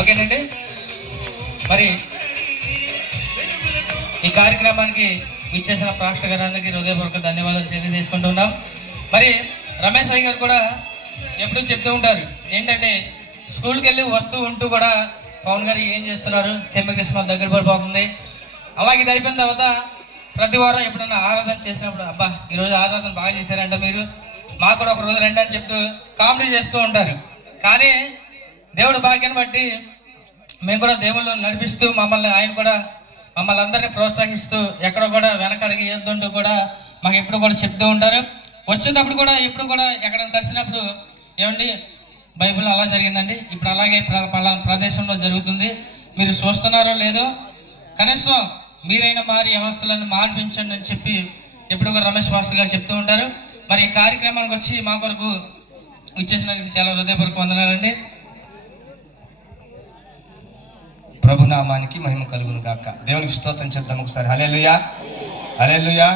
ఓకేనండి. మరి ఈ కార్యక్రమానికి ఇచ్చేసిన పాస్టర్ గారికి హృదయపూర్వక ధన్యవాదాలు తెలియజేసుకుంటున్నాం. మరి రమేష్ అయ్య గారు కూడా ఎప్పుడూ చెప్తూ ఉంటారు ఏంటంటే, స్కూల్కి వెళ్ళి వస్తూ ఉంటూ కూడా పవన్ గారు ఏం చేస్తున్నారు, సెమ్మి క్రిస్మస్ దగ్గర పడిపోతుంది, అలాగే ఇది అయిపోయిన తర్వాత ప్రతి వారం ఎప్పుడన్నా ఆరాధన చేసినప్పుడు అబ్బా ఈరోజు ఆరాధన బాగా చేశారంట, మీరు మాకు కూడా ఒక రోజు రండి అని చెప్తూ కామెడీ చేస్తూ ఉంటారు. కానీ దేవుడు భాగ్యాన్ని బట్టి మేము కూడా దేవుళ్ళు నడిపిస్తూ ఆయన కూడా మమ్మల్ని అందరినీ ప్రోత్సహిస్తూ ఎక్కడ కూడా వెనకడిగి ఏదంటూ కూడా మాకు ఎప్పుడు కూడా చెప్తూ ఉంటారు. వచ్చేటప్పుడు కూడా ఇప్పుడు కూడా ఎక్కడైనా కలిసినప్పుడు ఏమండి బైబిల్ అలా జరిగిందండి, ఇప్పుడు అలాగే ప్రదేశంలో జరుగుతుంది, మీరు చూస్తున్నారో లేదో కనీసం మీరైనా మారి వ్యవస్థలను మార్పించండి అని చెప్పి ఎప్పుడు కూడా రమేష్ మాస్టర్ గారు చెప్తూ ఉంటారు. మరి ఈ కార్యక్రమానికి వచ్చి మా కొరకు ఇచ్చేసినందుకు చాలా హృదయపూర్వక వందనాలండి. ప్రభునామానికి మహిమ కలుగును గాక. దేవునికి స్తోత్రం చెప్తాం ఒకసారి. హల్లెలూయా, హల్లెలూయా.